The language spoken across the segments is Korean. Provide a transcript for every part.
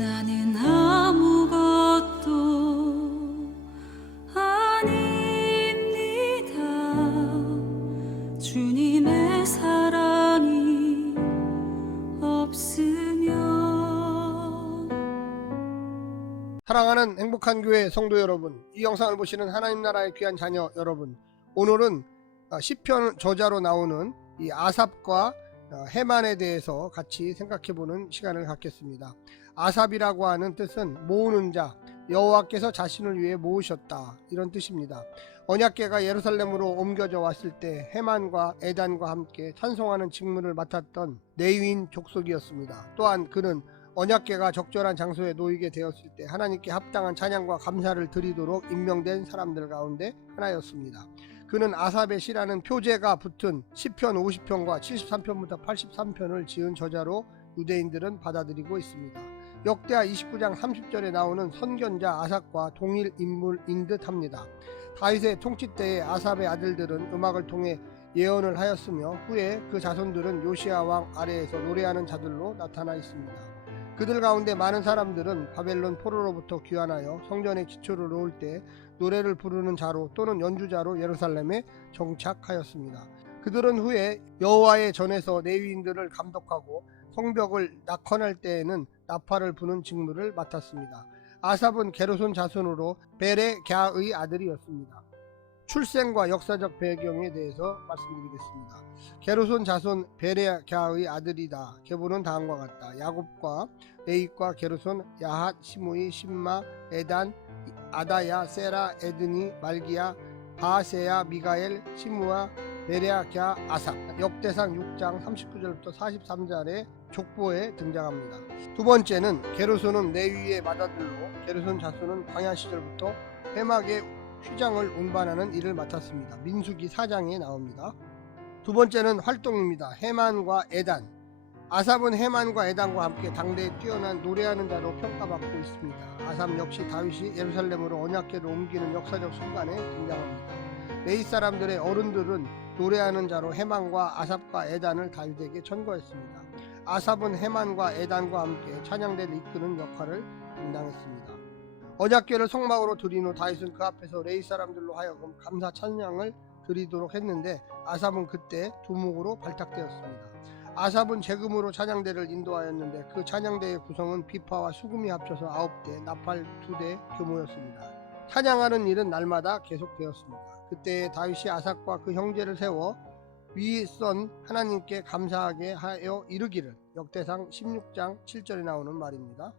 나는 아무것도 아닙니다. 주님의 사랑이 없으면. 사랑하는 행복한 교회 성도 여러분, 이 영상을 보시는 하나님 나라의 귀한 자녀 여러분, 오늘은 시편 저자로 나오는 이 아삽과 헤만에 대해서 같이 생각해보는 시간을 갖겠습니다. 아삽이라고 하는 뜻은 모으는 자, 여호와께서 자신을 위해 모으셨다, 이런 뜻입니다. 언약궤가 예루살렘으로 옮겨져 왔을 때 헤만과 에단과 함께 찬송하는 직무를 맡았던 레위인 족속이었습니다. 또한 그는 언약궤가 적절한 장소에 놓이게 되었을 때 하나님께 합당한 찬양과 감사를 드리도록 임명된 사람들 가운데 하나였습니다. 그는 아삽의 시라는 표제가 붙은 시편 50편과 73편부터 83편을 지은 저자로 유대인들은 받아들이고 있습니다. 역대하 29장 30절에 나오는 선견자 아삽과 동일 인물인 듯합니다. 다윗의 통치 때에 아삽의 아들들은 음악을 통해 예언을 하였으며 후에 그 자손들은 요시야 왕 아래에서 노래하는 자들로 나타나 있습니다. 그들 가운데 많은 사람들은 바벨론 포로로부터 귀환하여 성전의 기초를 놓을 때 노래를 부르는 자로 또는 연주자로 예루살렘에 정착하였습니다. 그들은 후에 여호와의 전에서 레위인들을 감독하고 성벽을 낙헌할 때에는 나팔을 부는 직무를 맡았습니다. 아삽은 게르손 자손으로 베레갸의 아들이었습니다. 출생과 역사적 배경에 대해서 말씀드리겠습니다. 게르손 자손 베레갸의 아들이다. 계보는 다음과 같다. 야곱과 레윗과 게르손, 야핫, 시므이, 심마, 에단, 아다야, 세라, 에드니, 말기야, 바세야, 미가엘, 시므아, 베레갸, 아삽. 역대상 6장 39절부터 43절에 족보에 등장합니다. 두 번째는 게르손은 레위의 맏아들로 게르손 자손은 광야 시절부터 회막의 휘장을 운반하는 일을 맡았습니다. 민수기 4장에 나옵니다. 두 번째는 활동입니다. 헤만과 에단. 아삽은 헤만과 에단과 함께 당대에 뛰어난 노래하는 자로 평가받고 있습니다. 아삽 역시 다윗이 예루살렘으로 언약궤를 옮기는 역사적 순간에 등장합니다. 레위 사람들의 어른들은 노래하는 자로 헤만과 아삽과 에단을 다윗에게 천거했습니다. 아삽은 헤만과 에단과 함께 찬양대를 이끄는 역할을 담당했습니다. 언약궤를 성막으로 들인 후 다윗은 그 앞에서 레위 사람들로 하여금 감사 찬양을 드리도록 했는데 아삽은 그때 두목으로 발탁되었습니다. 아삽은 재금으로 찬양대를 인도하였는데 그 찬양대의 구성은 비파와 수금이 합쳐서 9대, 나팔 2대 규모였습니다. 찬양하는 일은 날마다 계속되었습니다. 그때 다윗이 아삽과 그 형제를 세워 위선 하나님께 감사하게 하여 이르기를, 역대상 16장 7절에 나오는 말입니다.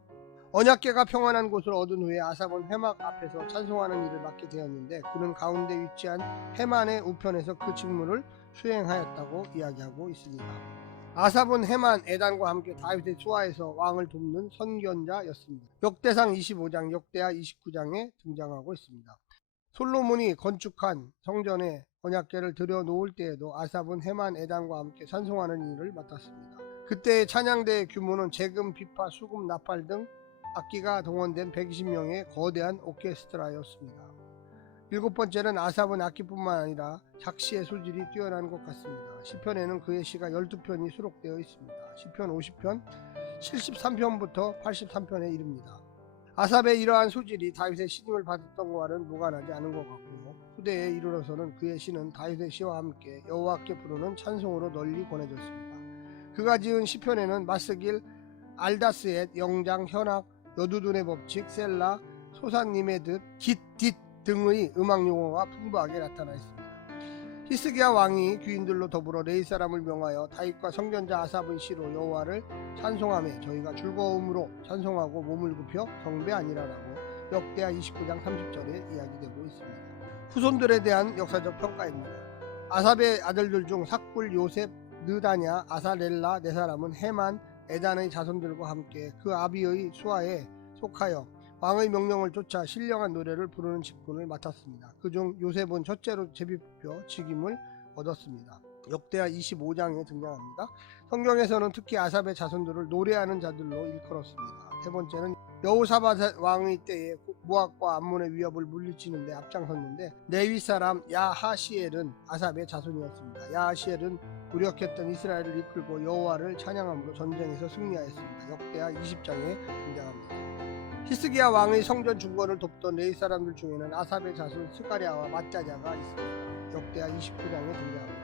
언약궤가 평안한 곳을 얻은 후에 아삽은 회막 앞에서 찬송하는 일을 맡게 되었는데 그는 가운데 위치한 헤만의 우편에서 그 직무를 수행하였다고 이야기하고 있습니다. 아삽은 헤만, 에단과 함께 다윗의 수하에서 왕을 돕는 선견자였습니다. 역대상 25장, 역대하 29장에 등장하고 있습니다. 솔로몬이 건축한 성전에 언약궤를 들여놓을 때에도 아삽은 헤만, 에단과 함께 찬송하는 일을 맡았습니다. 그때의 찬양대의 규모는 재금, 비파, 수금, 나팔 등 악기가 동원된 120명의 거대한 오케스트라였습니다. 일곱 번째는 아삽은 악기뿐만 아니라 작시의 소질이 뛰어난 것 같습니다. 시편에는 그의 시가 12편이 수록되어 있습니다. 시편 50편, 73편부터 83편에 이릅니다. 아삽의 이러한 소질이 다윗의 신임을 받았던 것과는 무관하지 않은 것 같고요. 후대에 이르러서는 그의 시는 다윗의 시와 함께 여호와께 부르는 찬송으로 널리 권해졌습니다. 그가 지은 시편에는 마스길, 알다스엣, 영장, 현악, 여두둔의 법칙, 셀라, 소사님의 듯, 깃 등의 음악 용어가 풍부하게 나타나 있습니다. 히스기야 왕이 귀인들로 더불어 레위 사람을 명하여 다윗과 선견자 아삽의 시로 여호와를 찬송하며 저희가 즐거움으로 찬송하고 몸을 굽혀 경배하니라라고 역대하 29장 30절에 이야기되고 있습니다. 후손들에 대한 역사적 평가입니다. 아삽의 아들들 중 삭불, 요셉, 느다냐, 아사렐라 네 사람은 헤만, 에단의 자손들과 함께 그 아비의 수하에 속하여 왕의 명령을 쫓아 신령한 노래를 부르는 직분을 맡았습니다. 그중 요셉은 첫째로 제비뽑혀 직임을 얻었습니다. 역대하 25장에 등장합니다. 성경에서는 특히 아삽의 자손들을 노래하는 자들로 일컬었습니다. 세 번째는 여호사밧 왕의 때에 모압과 암몬의 위협을 물리치는 데 앞장섰는데 레위 사람 야하시엘은 아삽의 자손이었습니다. 야하시엘은 무력했던 이스라엘을 이끌고 여호와를 찬양함으로 전쟁에서 승리하였습니다. 역대하 20장에 등장합니다. 히스기야 왕의 성전 중건을 돕던 레위 사람들 중에는 아삽의 자손 스가랴와 맏자자가 있습니다. 역대하 29장에 등장합니다.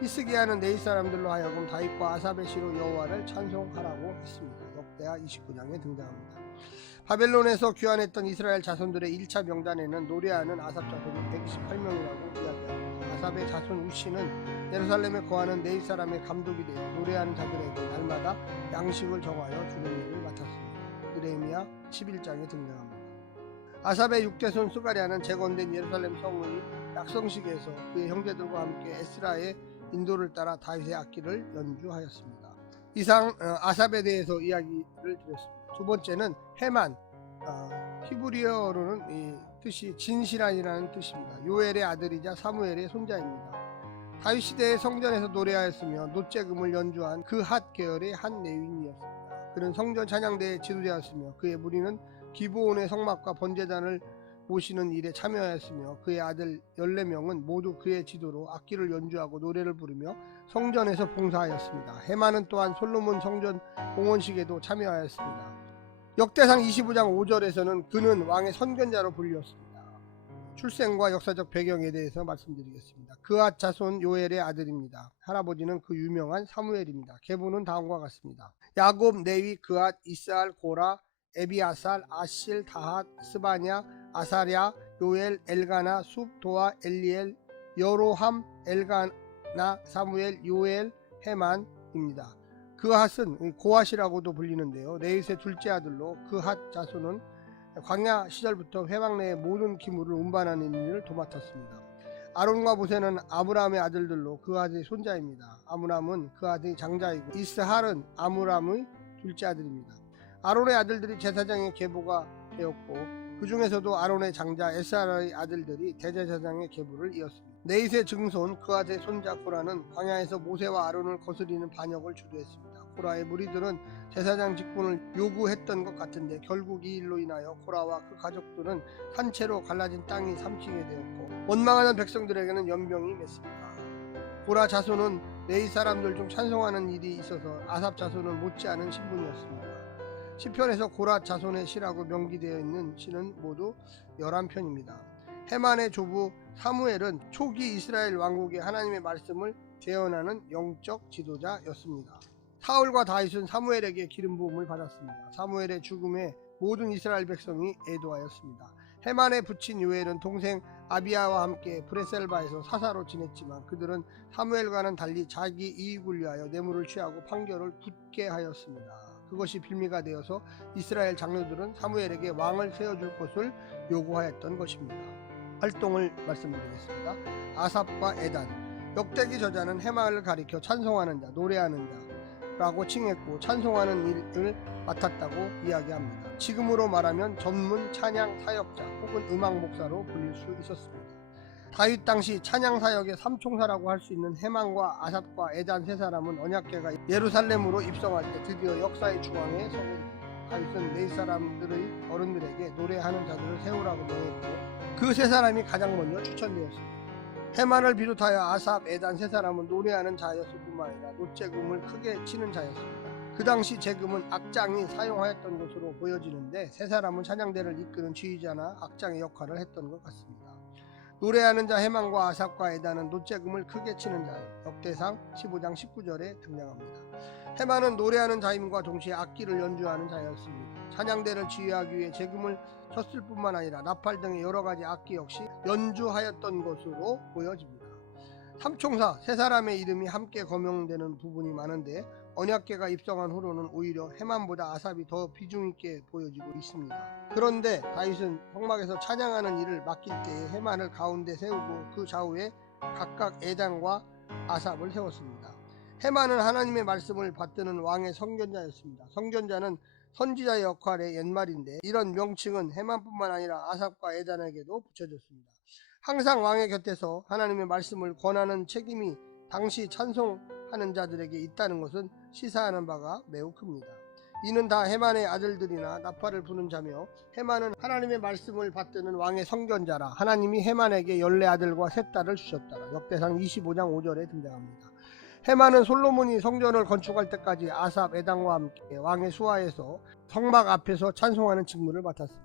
히스기야는 레위 사람들로 하여금 다윗과 아삽의 시로 여호와를 찬송하라고 했습니다. 역대하 29장에 등장합니다. 바벨론에서 귀환했던 이스라엘 자손들의 1차 명단에는 노래하는 아삽 자손이 128명이라고 이야기합니다. 아삽의 자손 우씨는 예루살렘에 거하는 레위 사람의 감독이 되어 노래하는 자들에게 날마다 양식을 정하여 주는 일을 맡았습니다. 느헤미야 11장에 등장합니다. 아삽의 6대손 스가랴는 재건된 예루살렘 성의 약성식에서 그의 형제들과 함께 에스라의 인도를 따라 다윗의 악기를 연주하였습니다. 이상 아삽에 대해서 이야기를 드렸습니다. 두 번째는 헤만, 히브리어로는 이 뜻이 진실한이라는 뜻입니다. 요엘의 아들이자 사무엘의 손자입니다. 다윗 시대의 성전에서 노래하였으며 노재금을 연주한 그 핫 계열의 한 레위인이었습니다. 그는 성전 찬양대의 지도자였으며 그의 무리는 기브온의 성막과 번제단을 모시는 일에 참여하였으며 그의 아들 14명은 모두 그의 지도로 악기를 연주하고 노래를 부르며 성전에서 봉사하였습니다. 헤만은 또한 솔로몬 성전 봉헌식에도 참여하였습니다. 역대상 25장 5절에서는 그는 왕의 선견자로 불렸습니다. 출생과 역사적 배경에 대해서 말씀드리겠습니다. 그앗 자손 요엘의 아들입니다. 할아버지는 그 유명한 사무엘입니다. 계보는 다음과 같습니다. 야곱, 레위, 그앗, 이스알, 고라, 에비아살, 아실, 다핫, 스바냐, 아사랴, 요엘, 엘가나, 숲, 도아, 엘리엘, 여로함, 엘가나, 사무엘, 요엘, 헤만입니다. 그핫은 고핫이라고도 불리는데요. 레윗의 둘째 아들로 그핫 자손은 광야 시절부터 회막 내의 모든 기물을 운반하는 일을 도맡았습니다. 아론과 모세는 아므람의 아들들로 그핫의 손자입니다. 아므람은 그핫의 장자이고 이스할은 아므람의 둘째 아들입니다. 아론의 아들들이 제사장의 계보가 되었고 그 중에서도 아론의 장자 에스알의 아들들이 대제사장의 계보를 이었습니다. 네잇의 증손 그앗의 손자 코라는 광야에서 모세와 아론을 거스리는 반역을 주도했습니다. 코라의 무리들은 제사장 직분을 요구했던 것 같은데 결국 이 일로 인하여 코라와 그 가족들은 산채로 갈라진 땅이 삼키게 되었고 원망하는 백성들에게는 연병이 맺습니다. 코라 자손은 네잇 사람들 중 찬송하는 일이 있어서 아삽 자손은 못지않은 신분이었습니다. 시편에서 고라 자손의 시라고 명기되어 있는 시는 모두 11편입니다. 헤만의 조부 사무엘은 초기 이스라엘 왕국의 하나님의 말씀을 재현하는 영적 지도자였습니다. 사울과 다윗은 사무엘에게 기름 부음을 받았습니다. 사무엘의 죽음에 모든 이스라엘 백성이 애도하였습니다. 헤만의 부친 요엘은 동생 아비야와 함께 브레셀바에서 사사로 지냈지만 그들은 사무엘과는 달리 자기 이익을 위하여 뇌물을 취하고 판결을 굳게 하였습니다. 그것이 빌미가 되어서 이스라엘 장로들은 사무엘에게 왕을 세워줄 것을 요구하였던 것입니다. 활동을 말씀드리겠습니다. 아삽과 에단. 역대기 저자는 헤만을 가리켜 찬송하는 자, 노래하는 자라고 칭했고 찬송하는 일을 맡았다고 이야기합니다. 지금으로 말하면 전문 찬양 사역자 혹은 음악 목사로 불릴 수 있었습니다. 다윗 당시 찬양 사역의 삼총사라고 할 수 있는 헤만과 아삽과 에단 세 사람은 언약궤가 예루살렘으로 입성할 때 드디어 역사의 중앙에 서게 됩니다. 다윗은 레위 사람들의 어른들에게 노래하는 자들을 세우라고 명했고 그 세 사람이 가장 먼저 추천되었습니다. 헤만을 비롯하여 아삽, 에단 세 사람은 노래하는 자였을 뿐만 아니라 노재금을 크게 치는 자였습니다. 그 당시 재금은 악장이 사용하였던 것으로 보여지는데 세 사람은 찬양대를 이끄는 지휘자나 악장의 역할을 했던 것 같습니다. 노래하는 자 헤만과 아삽과 에단은 노재금을 크게 치는 자예요. 역대상 15장 19절에 등장합니다. 헤만은 노래하는 자임과 동시에 악기를 연주하는 자였습니다. 찬양대를 지휘하기 위해 재금을 쳤을 뿐만 아니라 나팔 등의 여러가지 악기 역시 연주하였던 것으로 보여집니다. 삼총사 세 사람의 이름이 함께 거명되는 부분이 많은데 언약궤가 입성한 후로는 오히려 헤만보다 아삽이 더 비중 있게 보여지고 있습니다. 그런데 다윗은 성막에서 찬양하는 일을 맡길 때에 헤만을 가운데 세우고 그 좌우에 각각 에단과 아삽을 세웠습니다. 헤만은 하나님의 말씀을 받드는 왕의 선견자였습니다. 선견자는 선지자의 역할의 옛말인데 이런 명칭은 헤만뿐만 아니라 아삽과 에단에게도 붙여졌습니다. 항상 왕의 곁에서 하나님의 말씀을 권하는 책임이 당시 찬송하는 자들에게 있다는 것은 시사하는 바가 매우 큽니다. 이는 다 헤만의 아들들이나 나팔을 부는 자며 헤만은 하나님의 말씀을 받드는 왕의 선견자라 하나님이 헤만에게 14 아들과 3 딸을 주셨더라. 역대상 25장 5절에 등장합니다. 해만은 솔로몬이 성전을 건축할 때까지 아삽 에당과 함께 왕의 수하에서 성막 앞에서 찬송하는 직무를 맡았습니다.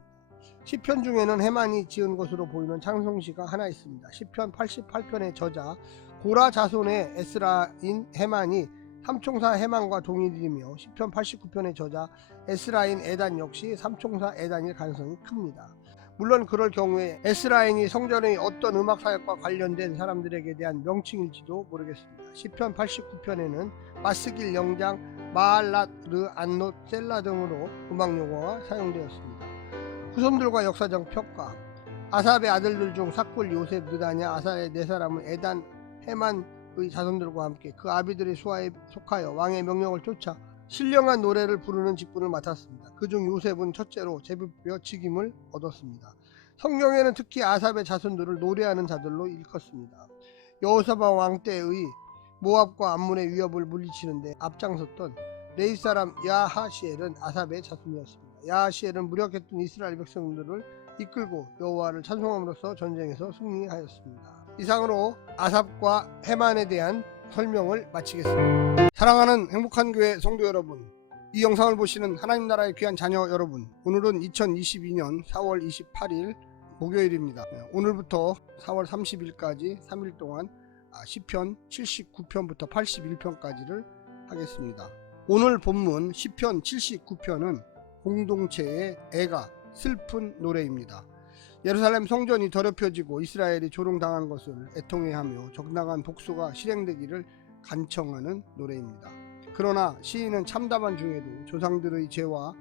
시편 중에는 해만이 지은 것으로 보이는 찬송시가 하나 있습니다. 시편 88편의 저자 고라 자손의 에스라인 해만이 삼총사 해만과 동일이며 시편 89편의 저자 에스라인 에단 역시 삼총사 에단일 가능성이 큽니다. 물론 그럴 경우에 에스라인이 성전의 어떤 음악 사역과 관련된 사람들에게 대한 명칭일지도 모르겠습니다. 시편 89편에는 마스길 영장 마알랏 르안노 셀라 등으로 음악 용어가 사용되었습니다. 후손들과 역사적 평가. 아삽의 아들들 중 삭굴 요셉 느다냐 아삽의 네 사람은 에단 해만의 자손들과 함께 그 아비들의 수하에 속하여 왕의 명령을 쫓아 신령한 노래를 부르는 직분을 맡았습니다. 그중 요셉은 첫째로 제비뼈 직임을 얻었습니다. 성경에는 특히 아삽의 자손들을 노래하는 자들로 일컫습니다. 여호사밧 왕 때의 모압과 암몬의 위협을 물리치는데 앞장섰던 레위 사람 야하시엘은 아삽의 자손이었습니다. 야하시엘은 무력했던 이스라엘 백성들을 이끌고 여호와를 찬송함으로써 전쟁에서 승리하였습니다. 이상으로 아삽과 해만에 대한 설명을 마치겠습니다. 사랑하는 행복한 교회 성도 여러분, 이 영상을 보시는 하나님 나라의 귀한 자녀 여러분, 오늘은 2022년 4월 28일 목요일입니다. 오늘부터 4월 30일까지 3일 동안 시편 79편부터 81편까지를 하겠습니다. 오늘 본문 시편 79편은 공동체의 애가 슬픈 노래입니다. 예루살렘 성전이 더럽혀지고 이스라엘이 조롱당한 것을 애통해하며 적나간 복수가 실행되기를 간청하는 노래입니다. 그러나 시인은 참담한 중에도 조상들의 죄와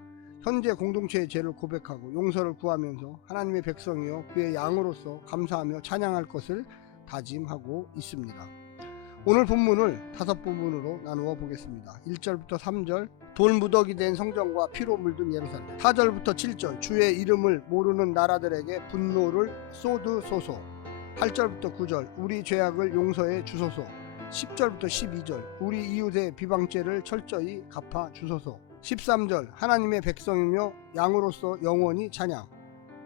현재 공동체의 죄를 고백하고 용서를 구하면서 하나님의 백성이여 그의 양으로서 감사하며 찬양할 것을 다짐하고 있습니다. 오늘 본문을 5부분으로 나누어 보겠습니다. 1절부터 3절 돌무더기 된 성전과 피로 물든 예루살렘. 4절부터 7절 주의 이름을 모르는 나라들에게 분노를 쏟으소서. 8절부터 9절 우리 죄악을 용서해 주소서. 10절부터 12절 우리 이웃의 비방죄를 철저히 갚아 주소서. 13절 하나님의 백성이며 양으로서 영원히 찬양.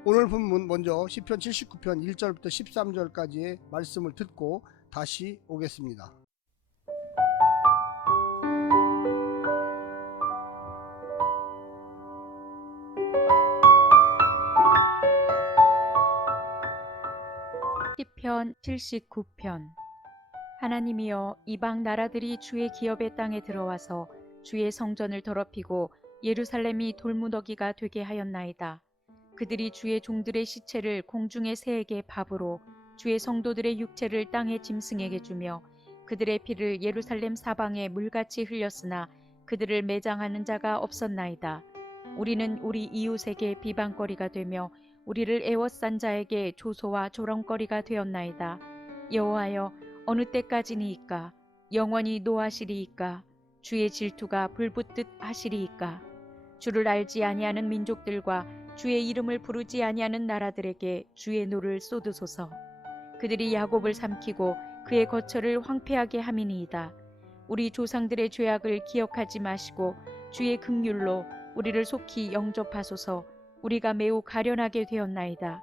오늘 본문 먼저 시편 79편 1절부터 13절까지의 말씀을 듣고 다시 오겠습니다. 시편 79편. 하나님이여, 이방 나라들이 주의 기업의 땅에 들어와서 주의 성전을 더럽히고 예루살렘이 돌무더기가 되게 하였나이다. 그들이 주의 종들의 시체를 공중의 새에게 밥으로 주의 성도들의 육체를 땅의 짐승에게 주며 그들의 피를 예루살렘 사방에 물같이 흘렸으나 그들을 매장하는 자가 없었나이다. 우리는 우리 이웃에게 비방거리가 되며 우리를 애워싼 자에게 조소와 조롱거리가 되었나이다. 여호와여, 어느 때까지니이까? 영원히 노하시리이까? 주의 질투가 불붙듯 하시리이까? 주를 알지 아니하는 민족들과 주의 이름을 부르지 아니하는 나라들에게 주의 노를 쏟으소서. 그들이 야곱을 삼키고 그의 거처를 황폐하게 함이니이다. 우리 조상들의 죄악을 기억하지 마시고 주의 긍휼로 우리를 속히 영접하소서. 우리가 매우 가련하게 되었나이다.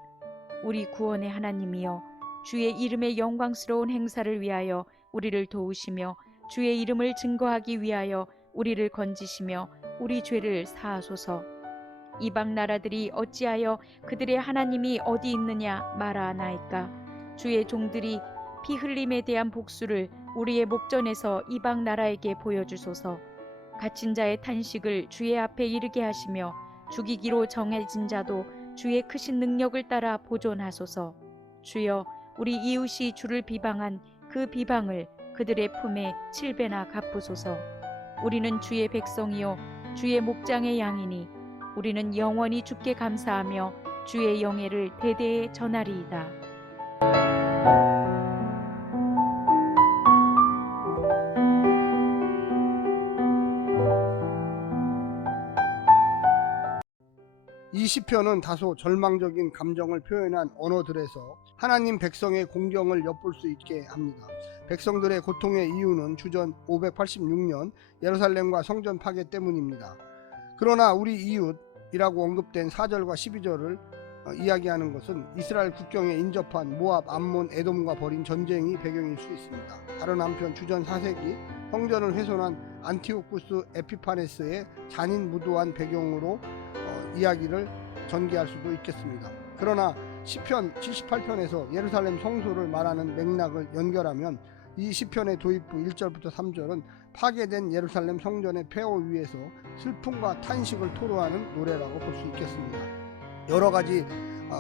우리 구원의 하나님이여, 주의 이름의 영광스러운 행사를 위하여 우리를 도우시며 주의 이름을 증거하기 위하여 우리를 건지시며 우리 죄를 사하소서. 이방 나라들이 어찌하여 그들의 하나님이 어디 있느냐 말하나이까? 주의 종들이 피 흘림에 대한 복수를 우리의 목전에서 이방 나라에게 보여주소서. 갇힌 자의 탄식을 주의 앞에 이르게 하시며 죽이기로 정해진 자도 주의 크신 능력을 따라 보존하소서. 주여, 우리 이웃이 주를 비방한 그 비방을 그들의 품에 7배나 갚으소서. 우리는 주의 백성이요 주의 목장의 양이니 우리는 영원히 주께 감사하며 주의 영예를 대대에 전하리이다. 이 시편은 다소 절망적인 감정을 표현한 언어들에서 하나님 백성의 공경을 엿볼 수 있게 합니다. 백성들의 고통의 이유는 주전 586년 예루살렘과 성전 파괴 때문입니다. 그러나 우리 이웃이라고 언급된 4절과 12절을 이야기하는 것은 이스라엘 국경에 인접한 모압, 암몬, 에돔과 벌인 전쟁이 배경일 수 있습니다. 다른 한편 주전 4세기 성전을 훼손한 안티오쿠스 에피파네스의 잔인무도한 배경으로 이야기를 전개할 수도 있겠습니다. 그러나 시편 78편에서 예루살렘 성소를 말하는 맥락을 연결하면 이 시편의 도입부 1절부터 3절은 파괴된 예루살렘 성전의 폐허 위에서 슬픔과 탄식을 토로하는 노래라고 볼 수 있겠습니다. 여러 가지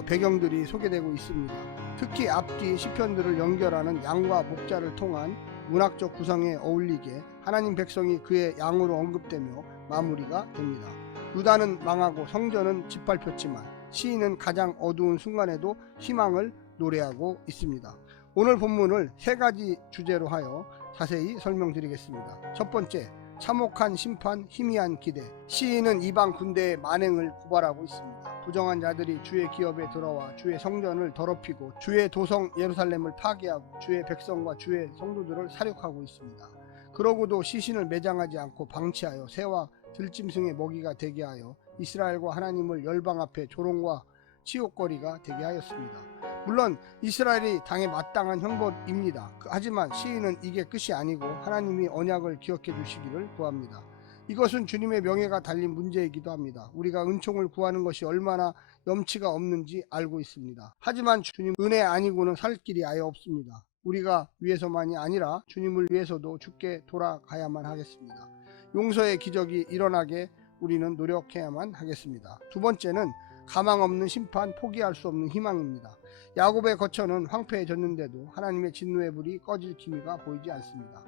배경들이 소개되고 있습니다. 특히 앞뒤 시편들을 연결하는 양과 목자를 통한 문학적 구성에 어울리게 하나님 백성이 그의 양으로 언급되며 마무리가 됩니다. 유다는 망하고 성전은 짓밟혔지만 시인은 가장 어두운 순간에도 희망을 노래하고 있습니다. 오늘 본문을 세 가지 주제로 하여 자세히 설명드리겠습니다. 첫 번째, 참혹한 심판, 희미한 기대. 시인은 이방 군대의 만행을 고발하고 있습니다. 부정한 자들이 주의 기업에 들어와 주의 성전을 더럽히고 주의 도성 예루살렘을 파괴하고 주의 백성과 주의 성도들을 살육하고 있습니다. 그러고도 시신을 매장하지 않고 방치하여 새와 들짐승의 먹이가 되게 하여 이스라엘과 하나님을 열방 앞에 조롱과 치욕거리가 되게 하였습니다. 물론 이스라엘이 당해 마땅한 형벌입니다. 하지만 시인은 이게 끝이 아니고 하나님이 언약을 기억해 주시기를 구합니다. 이것은 주님의 명예가 달린 문제이기도 합니다. 우리가 은총을 구하는 것이 얼마나 염치가 없는지 알고 있습니다. 하지만 주님 은혜 아니고는 살 길이 아예 없습니다. 우리가 위해서만이 아니라 주님을 위해서도 주께 돌아가야만 하겠습니다. 용서의 기적이 일어나게 우리는 노력해야만 하겠습니다. 두 번째는 가망 없는 심판, 포기할 수 없는 희망입니다. 야곱의 거처는 황폐해졌는데도 하나님의 진노의 불이 꺼질 기미가 보이지 않습니다.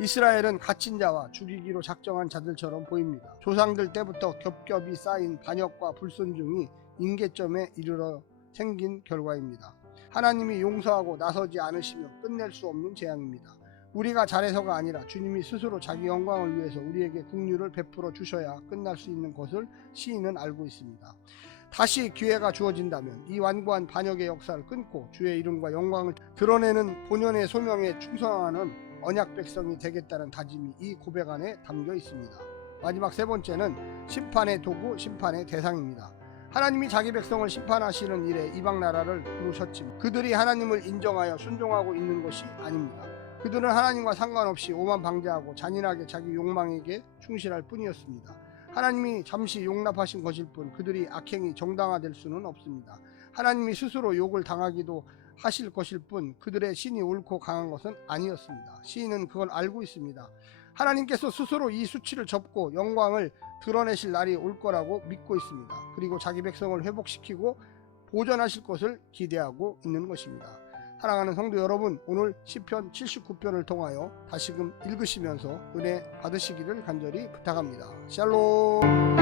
이스라엘은 갇힌 자와 죽이기로 작정한 자들처럼 보입니다. 조상들 때부터 겹겹이 쌓인 반역과 불순종이 임계점에 이르러 생긴 결과입니다. 하나님이 용서하고 나서지 않으시면 끝낼 수 없는 재앙입니다. 우리가 잘해서가 아니라 주님이 스스로 자기 영광을 위해서 우리에게 긍휼을 베풀어 주셔야 끝날 수 있는 것을 시인은 알고 있습니다. 다시 기회가 주어진다면 이 완고한 반역의 역사를 끊고 주의 이름과 영광을 드러내는 본연의 소명에 충성하는 언약 백성이 되겠다는 다짐이 이 고백 안에 담겨 있습니다. 마지막 세 번째는 심판의 도구, 심판의 대상입니다. 하나님이 자기 백성을 심판하시는 일에 이방 나라를 부르셨지만 그들이 하나님을 인정하여 순종하고 있는 것이 아닙니다. 그들은 하나님과 상관없이 오만방자하고 잔인하게 자기 욕망에게 충실할 뿐이었습니다. 하나님이 잠시 용납하신 것일 뿐 그들이 악행이 정당화될 수는 없습니다. 하나님이 스스로 욕을 당하기도 하실 것일 뿐 그들의 신이 옳고 강한 것은 아니었습니다. 시인은 그걸 알고 있습니다. 하나님께서 스스로 이 수치를 접고 영광을 드러내실 날이 올 거라고 믿고 있습니다. 그리고 자기 백성을 회복시키고 보존하실 것을 기대하고 있는 것입니다. 사랑하는 성도 여러분, 오늘 시편 79편을 통하여 다시금 읽으시면서 은혜 받으시기를 간절히 부탁합니다. 샬롬.